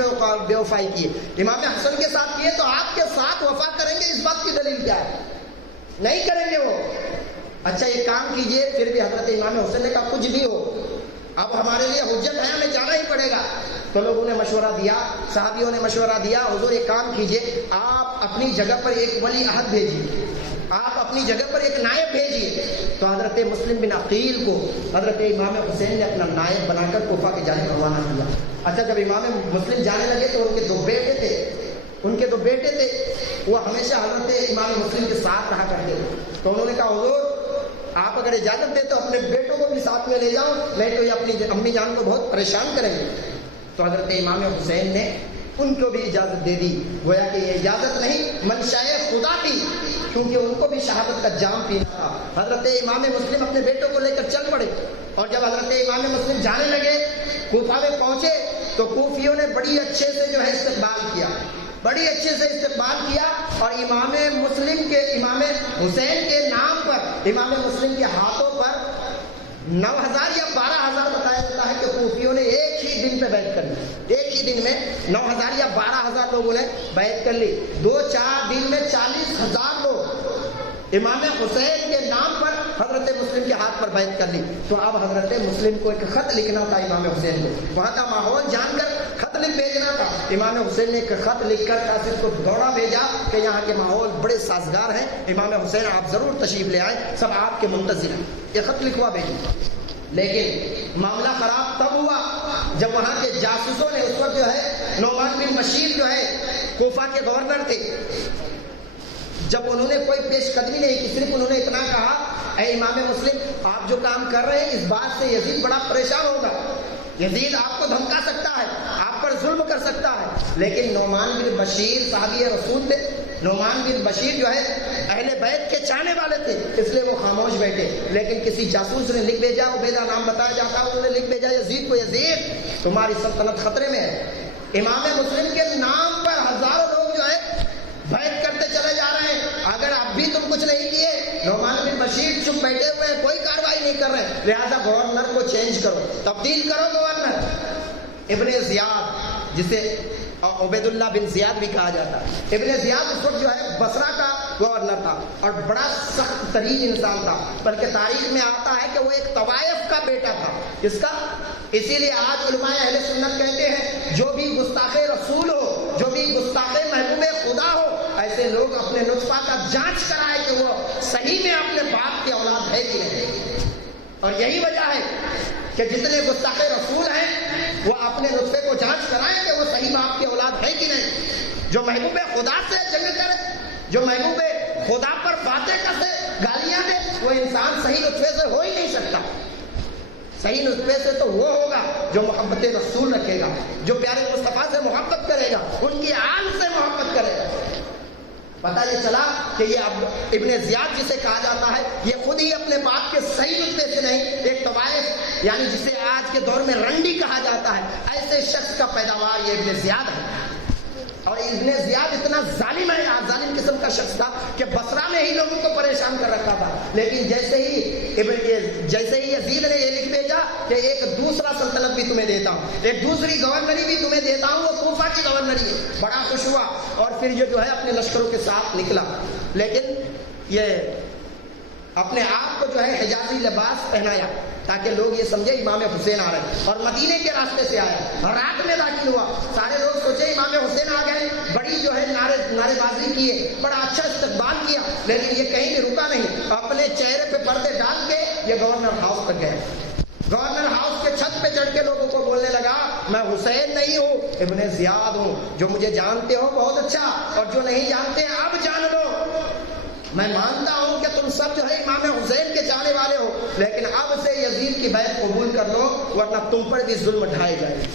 بے وفائی کیے، امام حسن کے ساتھ کیے تو آپ کے ساتھ وفا کریں گے، اس بات کی دلیل کیا ہے؟ نہیں کریں گے وہ. اچھا ایک کام کیجئے. پھر بھی حضرت امام حسین نے کہا کچھ بھی ہو اب ہمارے لیے حجت ہے، ہمیں جانا ہی پڑے گا. تو لوگوں نے مشورہ دیا، صحابیوں نے مشورہ دیا، حضور ایک کام کیجئے، آپ اپنی جگہ پر ایک ولی عہد بھیجیے، آپ اپنی جگہ پر ایک نائب بھیجیے. تو حضرت مسلم بن عقیل کو حضرت امام حسین نے اپنا نائب بنا کر کوفہ کی جانب روانہ کیا. اچھا جب امام مسلم جانے لگے تو ان کے 2 بیٹے تھے، وہ ہمیشہ حضرت امام مسلم کے ساتھ رہا کرتے تھے. تو انہوں نے کہا حضور آپ اگر اجازت دیں تو اپنے بیٹوں کو بھی ساتھ میں لے جاؤ، نہیں تو یہ اپنی امی جان کو بہت پریشان کریں گے. تو حضرت امام حسین نے ان کو بھی اجازت دے دی. گویا کہ یہ اجازت نہیں منشائے خدا تھی، کیونکہ ان کو بھی شہادت کا جام پینا تھا. حضرت امام مسلم اپنے بیٹوں کو لے کر چل پڑے، اور جب حضرت امام مسلم جانے لگے، کوفہ میں پہنچے تو کوفیوں نے بڑی اچھے سے جو ہے استقبال کیا، بڑی اچھے سے استقبال کیا. اور امام حسین کے نام پر، امام مسلم کے ہاتھوں پر 9,000 یا 12,000 بتایا جاتا ہے کہ کوفیوں نے ایک ہی دن پہ بیعت کر لی. ایک ہی دن میں 9,000 یا 12,000 لوگوں نے بیعت کر لی. 2-4 دن میں 40,000 لوگ امام حسین کے نام پر حضرت مسلم کے ہاتھ پر بیعت کر لی. تو اب حضرت مسلم کو ایک خط لکھنا تھا امام حسین کو، وہاں کا ماحول جان کر خط لکھ بھیجنا تھا. امام حسین نے ایک خط لکھ کر قاصد کو دوڑا بھیجا کہ یہاں کے ماحول بڑے سازگار ہیں، امام حسین آپ ضرور تشریف لے آئیں، سب آپ کے منتظر ہیں. یہ خط لکھوا بھیجی. لیکن معاملہ خراب تب ہوا جب وہاں کے جاسوسوں نے، اس وقت جو ہے نعمان بن بشیر جو ہے کوفہ کے گورنر تھے، جب انہوں نے کوئی پیش قدمی نہیں کی، صرف انہوں نے اتنا کہا اے امام مسلم آپ جو کام کر رہے ہیں اس بات سے یزید بڑا پریشان ہوگا، یزید آپ کو دھمکا سکتا ہے، آپ پر ظلم کر سکتا ہے. لیکن نعمان بن بشیر صحابی رسول تھے، نعمان بن بشیر جو ہے اہل بیت کے چاہنے والے تھے، اس لیے وہ خاموش بیٹھے. لیکن کسی جاسوس نے لکھ بھیجا، عبیدہ نام بتایا جاتا ہے، انہوں نے لکھ بھیجا یزید کو، یزید تمہاری سلطنت خطرے میں ہے. امام مسلم کے نام پر ہزاروں لوگ جو ہے بیعت کرتے چلے جا رہے ہیں، اگر اب بھی تم کچھ نہیں کیے. نعمان بن بشیر چپ بیٹھے ہوئے ہیں، کوئی کاروائی نہیں کر رہے، لہذا گورنر کو چینج کرو، تبدیل کرو گورنر. ابن زیاد جسے عبید اللہ بن زیاد بھی کہا جاتا ہے، ابن زیاد اس وقت جو ہے بصرہ کا گورنر تھا اور بڑا سخت ترین انسان تھا، بلکہ تاریخ میں آتا ہے کہ وہ ایک طوائف کا بیٹا تھا. اس کا اسی لیے آج علماء اہل سنت کہتے ہیں جو بھی گستاخ رسول ہو، جو بھی گستاخ محبوب خدا ہو، ایسے لوگ اپنے نطفہ کا جانچ کرائے کہ وہ صحیح میں اپنے باپ کی اولاد ہے کہ نہیں. اور یہی وجہ ہے کہ جتنے گستاخ رسول ہیں وہ اپنے نطفے کو جانچ کرائیں کہ وہ صحیح باپ کی اولاد ہے کہ نہیں. جو محبوب خدا سے جنگ کرے، جو محبوب خدا پر باتیں کرتے، گالیاں دے، وہ انسان صحیح نطفے سے ہو ہی نہیں سکتا. صحیح نطفے سے تو وہ ہوگا جو محبت رسول رکھے گا، جو پیارے مصطفیٰ سے محبت کرے گا، ان کی آل سے محبت کرے گا. پتہ یہ چلا کہ یہ ابن زیاد جسے کہا جاتا ہے یہ خود ہی اپنے باپ کے صحیح نطفے سے نہیں، ایک طوائف یعنی جسے آج کے دور میں رنڈی کہا جاتا ہے، ایسے شخص کا پیداوار یہ ابن زیاد ہے. اور ابن زیاد اتنا ظالم ہے، ظالم قسم کا شخص تھا کہ بصرہ میں ہی لوگوں کو پریشان کر رکھا تھا. لیکن جیسے ہی یزید نے یہ لکھ بھیجا کہ ایک دوسرا سلطنت بھی تمہیں دیتا ہوں، ایک دوسری گورنری بھی تمہیں دیتا ہوں، وہ کوفہ کی گورنری ہے، بڑا خوش ہوا. اور پھر یہ جو ہے اپنے لشکروں کے ساتھ نکلا. لیکن یہ اپنے آپ کو جو ہے حجازی لباس پہنایا تاکہ لوگ یہ سمجھے امام حسین آ رہے ہیں، اور مدینے کے راستے سے آیا اور رات میں داخل ہوا. سارے لوگ سوچے امام حسین آ گئے، بڑی جو ہے نعرے بازی کیے، بڑا اچھا استقبال کیا، لیکن یہ کہیں بھی رکا نہیں. اپنے چہرے پہ پردے ڈال کے یہ گورنر ہاؤس تک گئے. گورنر ہاؤس کے چھت پہ چڑھ کے لوگوں کو بولنے لگا میں حسین نہیں ہوں، ابن زیاد ہوں. جو مجھے جانتے ہو بہت اچھا، اور جو نہیں جانتے اب جان لو. میں مانتا ہوں کہ تم سب جو ہے امام حسین کے چاہنے والے ہو، لیکن اب سے یزید کی بیعت قبول کر لو ورنہ تم پر بھی ظلم ڈھائے جائیں گے،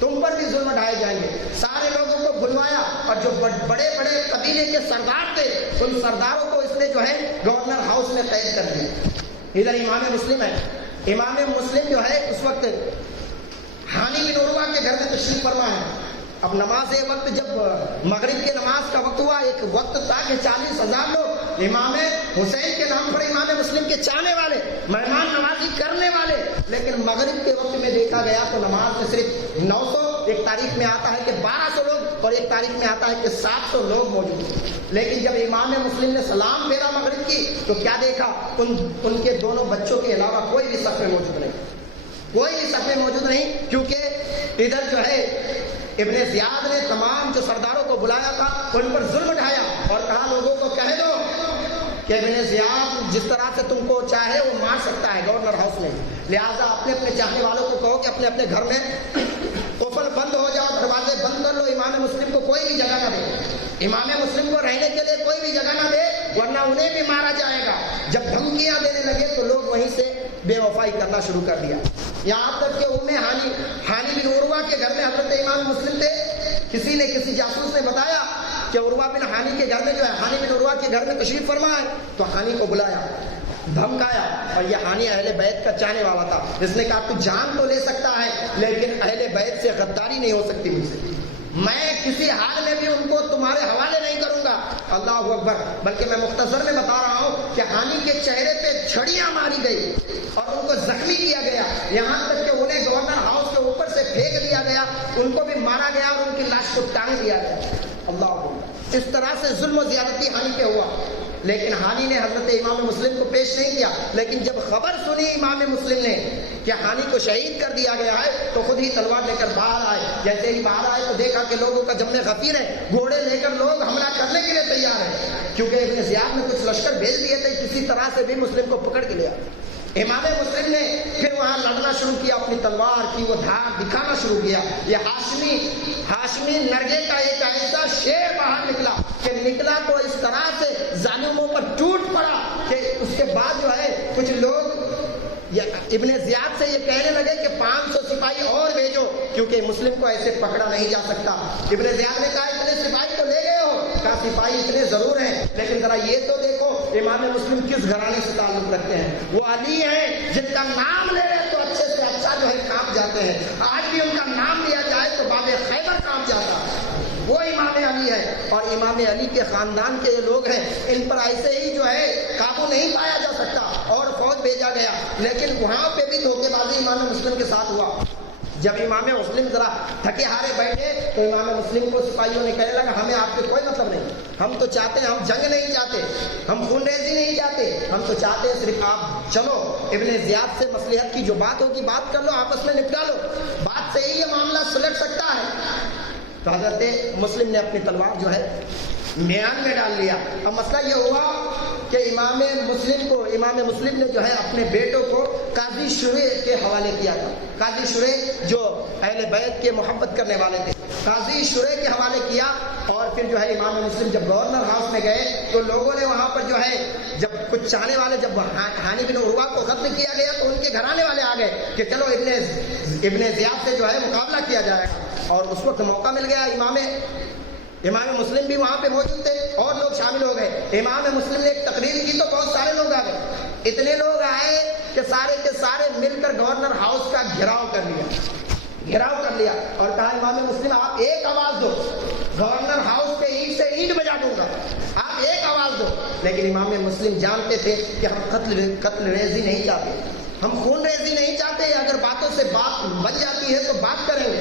تم پر بھی ظلم ڈھائے جائیں گے. سارے لوگوں کو بلوایا اور جو بڑے بڑے قبیلے کے سردار تھے ان سرداروں کو اس نے جو ہے گورنر ہاؤس میں قید کر دیا. ادھر امام مسلم ہے. امام مسلم جو ہے اس وقت حانی بن عروہ کے گھر میں تشریف فرما ہے. اب نماز وقت جب مغرب کے نماز کا وقت ہوا، ایک وقت تھا کہ 40,000 لوگ امام حسین کے نام پر امام مسلم کے چاہنے والے، مہمان نوازی کرنے والے، لیکن مغرب کے وقت میں دیکھا گیا تو نماز میں صرف 900، ایک تاریخ میں آتا ہے کہ 1200 لوگ، اور ایک تاریخ میں آتا ہے کہ 700 لوگ موجود ہیں. لیکن جب امام مسلم نے سلام پھیرا مغرب کی تو کیا دیکھا؟ ان کے دونوں بچوں کے علاوہ کوئی بھی صف میں موجود نہیں، کوئی بھی صف میں موجود نہیں. کیونکہ ادھر جو ہے ابن زیاد نے تمام جو سرداروں کو بلایا تھا ان پر ظلم ڈھایا اور کہا لوگوں کو کہہ دو کہ ابن زیاد جس طرح سے تم کو چاہے وہ مار سکتا ہے گورنر ہاؤس میں، لہٰذا اپنے اپنے چاہنے والوں کو کہو کہ اپنے اپنے گھر میں قفل بند ہو جاؤ، دروازے بند کر لو، امام مسلم کو کوئی بھی جگہ نہ دے، امام مسلم کو رہنے کے لیے کوئی بھی جگہ نہ دے ورنہ انہیں بھی مارا جائے گا. جب دھمکیاں دینے لگے تو لوگ وہیں سے بے وفائی کرنا شروع کر دیا. یہاں تک کہ حانی بن عروہ کے گھر میں حضرت امام مسلم تھے. کسی نے کسی جاسوس نے بتایا کہ عروہ بن حانی کے گھر میں جو ہے حانی بن عروہ کے گھر میں تشریف فرما ہے، تو حانی کو بلایا، دھمکایا. اور یہ حانی اہل بیت کا چاہنے والا تھا. اس نے کہا تو جان تو لے سکتا ہے لیکن اہل بیت سے غداری نہیں ہو سکتی مجھ سے، میں کسی حال میں بھی ان کو تمہارے حوالے نہیں کروں گا. اللہ اکبر. بلکہ میں مختصر میں بتا رہا ہوں کہ حانی کے چہرے پہ چھڑیاں ماری گئی اور ان کو زخمی کیا گیا، یہاں تک کہ انہیں گورنر ہاؤس کے اوپر سے پھینک دیا گیا، ان کو بھی مارا گیا اور ان کی لاش کو ٹانگ دیا گیا. اللہ اکبر. اس طرح سے ظلم و زیادتی حانی پہ ہوا. لیکن حانی نے حضرت امام مسلم کو پیش نہیں کیا. لیکن جب خبر سنی امام مسلم نے کہ حانی کو شہید کر دیا گیا ہے تو خود ہی تلوار لے کر باہر آئے. جیسے ہی باہر آئے تو دیکھا کہ لوگوں کا جمع غفیر ہے، گھوڑے لے کر لوگ حملہ کرنے کے لیے تیار ہیں، کیونکہ ابن زیاد نے کچھ لشکر بھیج دیے تھے، کسی طرح سے بھی مسلم کو پکڑ کے لیا. امام مسلم نے پھر وہاں لڑنا شروع کیا، اپنی تلوار کی وہ دھار دکھانا شروع کیا. یہ ہاشمی نرگے کا ایک ایسا شیر باہر نکلا کہ نکلا تو اس طرح سے ظالموں پر ٹوٹ پڑا کہ اس کے بعد جو ہے کچھ لوگ ابن زیاد سے یہ کہنے لگے کہ 500 سپاہی اور بھیجو، کیونکہ مسلم کو ایسے پکڑا نہیں جا سکتا. ابن زیاد نے کہا اتنے سپاہی تو لے گئے ہو، کہا سپاہی اتنے ضرور ہیں لیکن ذرا یہ تو دیکھو امام مسلم کس گھرانے سے تعلق رکھتے ہیں. وہ علی ہیں جن کا نام لے رہے تو اچھے سے اچھا جو ہے کانپ جاتے ہیں. آج بھی ان کا نام لیا جائے تو باب خیبر کانپ جاتا ہے. وہ امام علی ہے اور امام علی کے خاندان کے یہ لوگ ہیں، ان پر ایسے ہی جو ہے قابو نہیں پایا جا سکتا اور فوج بھیجا گیا. لیکن وہاں پہ بھی دھوکے بازی امام مسلم کے ساتھ ہوا. جب امام مسلم ذرا تھکے ہارے بیٹھے تو امام مسلم کو سپاہیوں نے کہنے لگا ہمیں آپ سے کوئی مطلب نہیں، ہم تو چاہتے ہیں، ہم جنگ نہیں چاہتے، ہم خون ریزی نہیں چاہتے، ہم تو چاہتے ہیں صرف آپ چلو ابن زیاد سے مصلحت کی جو بات ہوگی بات کر لو، آپس میں نپٹا لو، بات سے ہی یہ معاملہ سلٹ سکتا ہے. تو حضرت مسلم نے اپنی تلوار جو ہے میان میں ڈال لیا. اب مسئلہ یہ ہوا کہ امام مسلم نے جو ہے اپنے بیٹوں کو قاضی شریح کے حوالے کیا تھا. قاضی شریح جو اہل بیت کے محبت کرنے والے تھے، قاضی شریح کے حوالے کیا. اور پھر جو ہے امام مسلم جب گورنر ہاؤس میں گئے تو لوگوں نے وہاں پر جو ہے جب کچھ چاہنے والے، جب حانی بن عروہ کو قتل کیا گیا تو ان کے گھرانے والے آ گئے کہ چلو ابن زیاد سے جو ہے مقابلہ کیا جائے گا. اور اس وقت موقع مل گیا. امام مسلم بھی وہاں پہ موجود تھے اور لوگ شامل ہو گئے. امام مسلم نے ایک تقریر کی تو بہت سارے لوگ آ گئے. اتنے لوگ آئے کہ سارے کے سارے مل کر گورنر ہاؤس کا گھیراؤ کر لیا اور کہا امام مسلم آپ ایک آواز دو، گورنر ہاؤس پہ اینٹ سے اینٹ بجا دوں گا، آپ ایک آواز دو. لیکن امام مسلم جانتے تھے کہ ہم قتل ریزی نہیں چاہتے، ہم خون ریزی نہیں چاہتے. اگر باتوں سے بات بن جاتی ہے تو بات کریں گے.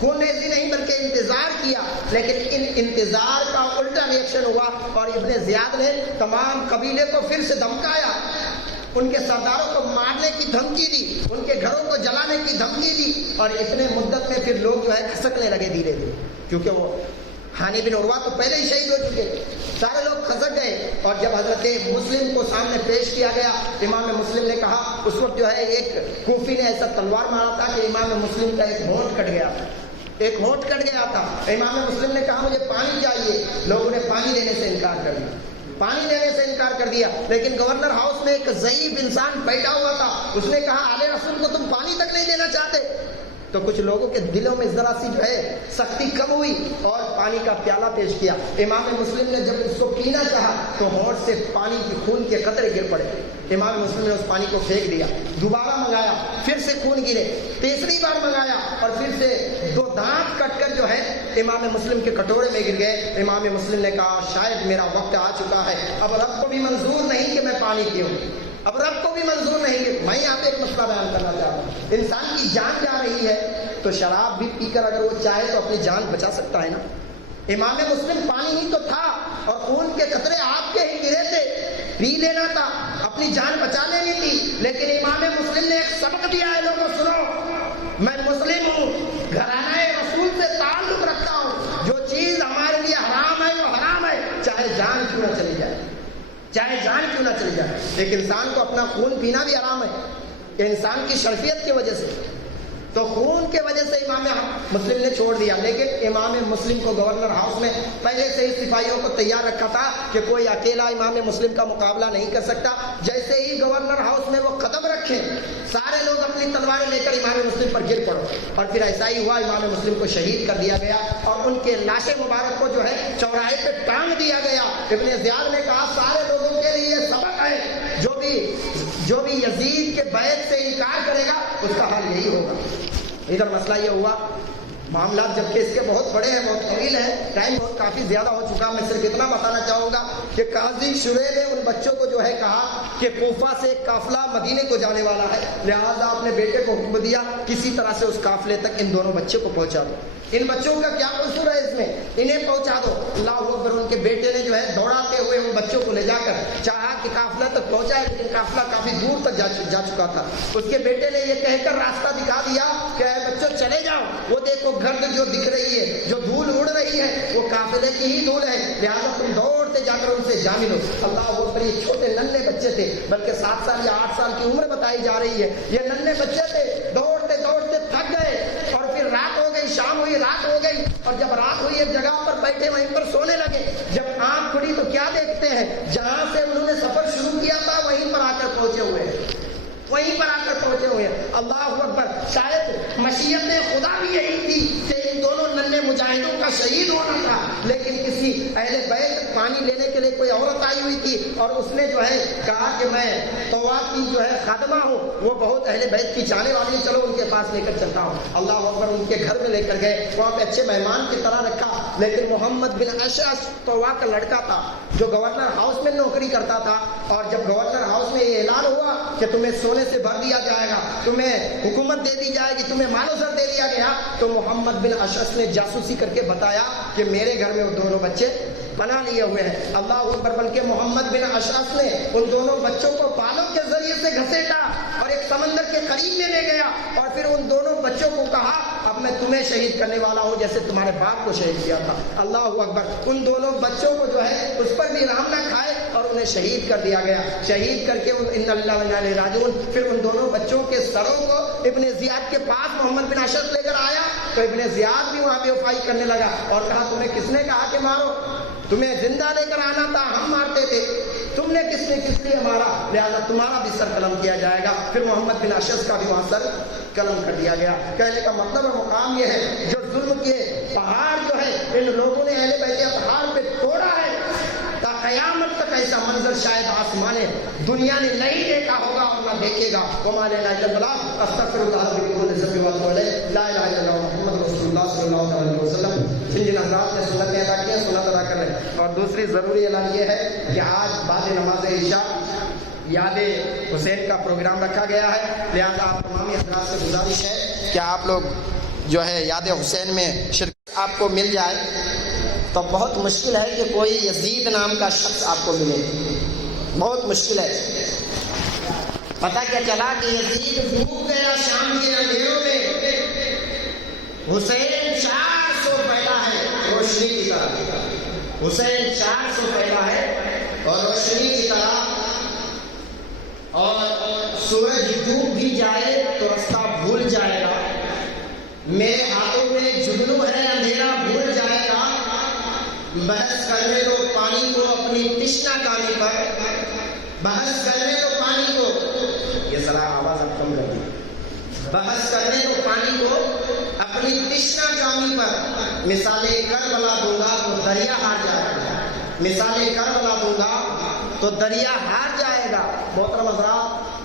خون ریزی نہیں بلکہ انتظار کیا، لیکن ان انتظار کا الٹا ریئیکشن ہوا اور ابن زیاد نے تمام قبیلے کو پھر سے دھمکایا، ان کے سرداروں کو مارنے کی دھمکی دی، ان کے گھروں کو جلانے کی دھمکی دی، اور اتنے مدت میں پھر لوگ جو ہے کھسکنے لگے دھیرے دھیرے، کیونکہ وہ ہانی بن عروہ تو پہلے ہی شہید ہو چکے، سارے لوگ کھسک گئے۔ اور جب حضرت مسلم کو سامنے پیش کیا گیا، امام مسلم نے کہا، اس وقت جو ہے ایک کوفی نے ایسا تلوار مارا تھا کہ امام مسلم کا ایک ہونٹ کٹ گیا تھا، ایک ہونٹ کٹ گیا تھا۔ امام مسلم نے کہا مجھے پانی چاہیے، لوگوں نے پانی دینے سے انکار کر دیا، پانی دینے سے انکار کر دیا، لیکن گورنر ہاؤس میں ایک ضعیف انسان بیٹھا ہوا تھا، اس نے کہا آلے رسول کو تم پانی تک نہیں دینا چاہتے؟ تو کچھ لوگوں کے دلوں میں ذرا سی جو ہے سختی کم ہوئی اور پانی کا پیالہ پیش کیا۔ امام مسلم نے جب اس کو پینا چاہا تو ہونٹ سے پانی کی خون کے قطرے گر پڑے، امام مسلم نے اس پانی کو پھینک دیا، دوبارہ منگایا، پھر سے خون گرے، تیسری بار منگایا اور پھر سے 2 دانت کٹ کر جو ہے امام مسلم کے کٹورے میں گر گئے۔ امام مسلم نے کہا شاید میرا وقت آ چکا ہے، اب رب کو بھی منظور نہیں کہ میں پانی پیوں، اب رب کو بھی منظور نہیں کہ میں یہاں پہ ایک مسئلہ بیان کرنا چاہتا ہوں، انسان کی جان جا رہی ہے تو شراب بھی پی کر اگر وہ چاہے تو اپنی جان بچا سکتا ہے نا۔ امام مسلم پانی ہی تو تھا اور خون کے قطرے آپ کے ہی گرے تھے، پی لینا تھا، اپنی جان بچا لینی تھی، لیکن امام مسلم نے ایک سبق دیا ہے، لوگوں سنو، میں مسلم ہوں، گھرانہ رسول سے تعلق رکھتا ہوں، جو چیز ہمارے لیے حرام ہے وہ حرام ہے، چاہے جان کیوں نہ چلی جائے، چاہے جان کیوں نہ چلی جائے۔ ایک انسان کو اپنا خون پینا بھی حرام ہے، انسان کی شرفیت کی وجہ سے، تو خون کے وجہ سے امام مسلم نے چھوڑ دیا، لیکن امام مسلم کو گورنر ہاؤس میں پہلے سے ہی سپاہیوں کو تیار رکھا تھا کہ کوئی اکیلا امام مسلم کا مقابلہ نہیں کر سکتا۔ جیسے ہی گورنر ہاؤس میں وہ قدم رکھے، سارے لوگ اپنی تلواریں لے کر امام مسلم پر گر پڑو، اور پھر ایسا ہی ہوا، امام مسلم کو شہید کر دیا گیا اور ان کے لاشیں مبارک کو جو ہے چوراہے پہ ٹانگ دیا گیا۔ ابن زیاد نے کہا سارے لوگوں کے لیے سبق ہے، جو بھی یزید کے بیعت سے انکار کرے گا اس کا حال یہی ہوگا۔ ادھر مسئلہ یہ ہوا، معاملات جبکہ اس کے بہت بڑے ہیں، بہت طویل ہیں، ٹائم بہت کافی زیادہ ہو چکا، میں صرف اتنا بتانا چاہوں گا کہ قاضی شریح نے ان بچوں کو جو ہے کہا کہ کوفہ سے ایک قافلہ مدینے کو جانے والا ہے، لہذا اپنے بیٹے کو حکم دیا کسی طرح سے اس قافلے تک ان دونوں بچوں کو پہنچا دو، ان بچوں کا کیا قصور ہے اس میں، انہیں پہنچا دو۔ اللہ اکبر، ان کے بیٹے نے جو ہے دوڑاتے ہوئے ان بچوں کو لے جا کر چاہا کہ قافلہ تک پہنچائے، لیکن قافلہ کافی دور تک جا چکا تھا۔ اس کے بیٹے نے یہ کہہ کر راستہ دکھا دیا کہ اے بچوں چلے جاؤ، وہ دیکھو گرد جو دکھ رہی ہے، جو دھول اڑ رہی ہے، وہ قافلے کی ہی دھول ہے، لہٰذا تم دوڑتے جا کر ان سے جا ملو۔ اللہ اکبر، یہ چھوٹے ننھے بچے تھے، بلکہ 7 سال یا 8 سال کی عمر بتائی جا رہی ہے، یہ ننھے بچے تھے، دوڑتے دوڑتے تھک گئے اور پھر رات ہو گئی، شام ہوئی، رات ہو گئی، اور جب رات ہوئی ایک جگہ پر بیٹھے وہیں پر سونے لگے۔ جب آنکھ کھلی تو کیا دیکھتے ہیں، جہاں سے انہوں نے سفر شروع کیا تھا وہیں پر آ کر پہنچے ہوئے ہیں، وہیں پر آ کر پہنچے ہوئے ہیں۔ اللہ اکبر، شاید مشیت خدا بھی یہی تھی کہ ان دونوں ننھے مجاہدوں کا شہید ہونا تھا، لیکن کسی اہل بیت پانی لینے کے لیے کوئی عورت آئی ہوئی تھی اور اس نے جو ہے کہا کہ میں طواف کی جو ہے خادمہ ہوں، وہ بہت اہل بیت کی چاہنے والی ہے، چلو ان کے پاس لے کر چلتا ہوں۔ اللہ اکبر، ان کے گھر میں لے کر گئے، وہاں پہ اچھے مہمان کی طرح رکھا، لیکن محمد بن اشعث طواف کا لڑکا تھا جو گورنر ہاؤس میں نوکری کرتا تھا، اور جب گورنر ہاؤس میں یہ اعلان ہوا کہ تمہیں سونے سے بھر دیا جائے گا، تمہیں حکومت دے دی جائے گی، تمہیں مال و زر دے دیا گیا، تو محمد بن اشعث نے جاسوسی کر کے بتایا کہ میرے گھر میں وہ دونوں بچے بنا لیے ہوئے ہیں۔ اللہ اکبر، بلکہ محمد بن اشعث نے ان دونوں بچوں کو بالوں کے ذریعے سے گھسیٹا اور ایک سمندر کے قریب میں لے گیا، اور پھر ان دونوں بچوں کو کہا اب میں تمہیں شہید کرنے والا ہوں جیسے تمہارے باپ کو شہید کیا تھا۔ اللہ اکبر، ان دونوں بچوں کو جو ہے اس پر بھی رام نہ کھائے اور انہیں شہید کر دیا گیا۔ شہید کر کے ان اللہ و انا الیہ راجعون، پھر ان دونوں بچوں کے سروں کو ابن زیاد کے پاس محمد بن اشعث لے کر آیا تو ابن زیاد بھی وہاں بے وفائی کرنے لگا اور کہا تمہیں کس نے کہا کہ مارو، تمہیں زندہ لے کر آنا تھا، ہم مارتے تھے، تم نے کس لیے مارا، لہذا تمہارا بھی سر قلم کیا جائے گا۔ پھر محمد بن اشعث کا بھی وہاں سر قلم کر دیا گیا۔ کہنے کا مطلب اور مقام یہ ہے جو ظلم کے پہاڑ جو ہے ان لوگوں نے اہل بیت اطہار پہ توڑا ہے، تا قیامت تک ایسا منظر شاید آسمان دنیا نے نہیں دیکھا ہوگا اور نہ دیکھے گا۔ وما لنا الا البلاغ، استغفر اللہ ربی من کل ذنب واتوب الیہ، لا الہ الا اللہ محمد رسول اللہ صلی اللہ علیہ وسلم۔ جن حضرات نے سنتیں ادا کی ہیں سنت ادا کر لیں۔ اور دوسری ضروری اعلان یہ ہے کہ آج بعد نماز عشاء یاد حسین کا پروگرام رکھا گیا ہے، لہذا آپ تمام حضرات سے گزارش ہے کہ آپ لوگ جو ہے یاد حسین میں شرکت آپ کو مل جائے تو بہت مشکل ہے کہ کوئی یزید نام کا شخص آپ کو ملے، بہت مشکل ہے۔ پتہ کیا چلا کہ یزید ڈوب گیا شام کے اندھیروں میں، حسین 400 پھیلا ہے روشنی کی طرح، حسین 400 پھیلا ہے اور روشنی کی طرح، اور سورج ڈوب بھی جائے تو رستہ بھول جائے گا، میرے ہاتھوں میں جگنو ہے اندھیرا بھول جائے گا، بحث کرنے دو پانی کو اپنی تشنا کانی پر، بحث کرنے دو پانی کو، یہ ذرا آواز اب کم کر دی، بحث کرنے دو پانی کو اپنی تشنا کانی پر، مثالیں کربلا دوں گا تو دریا ہار جائے گا، مثالیں کربلا دوں گا تو دریا ہار جائے گا۔ محترم حضرات،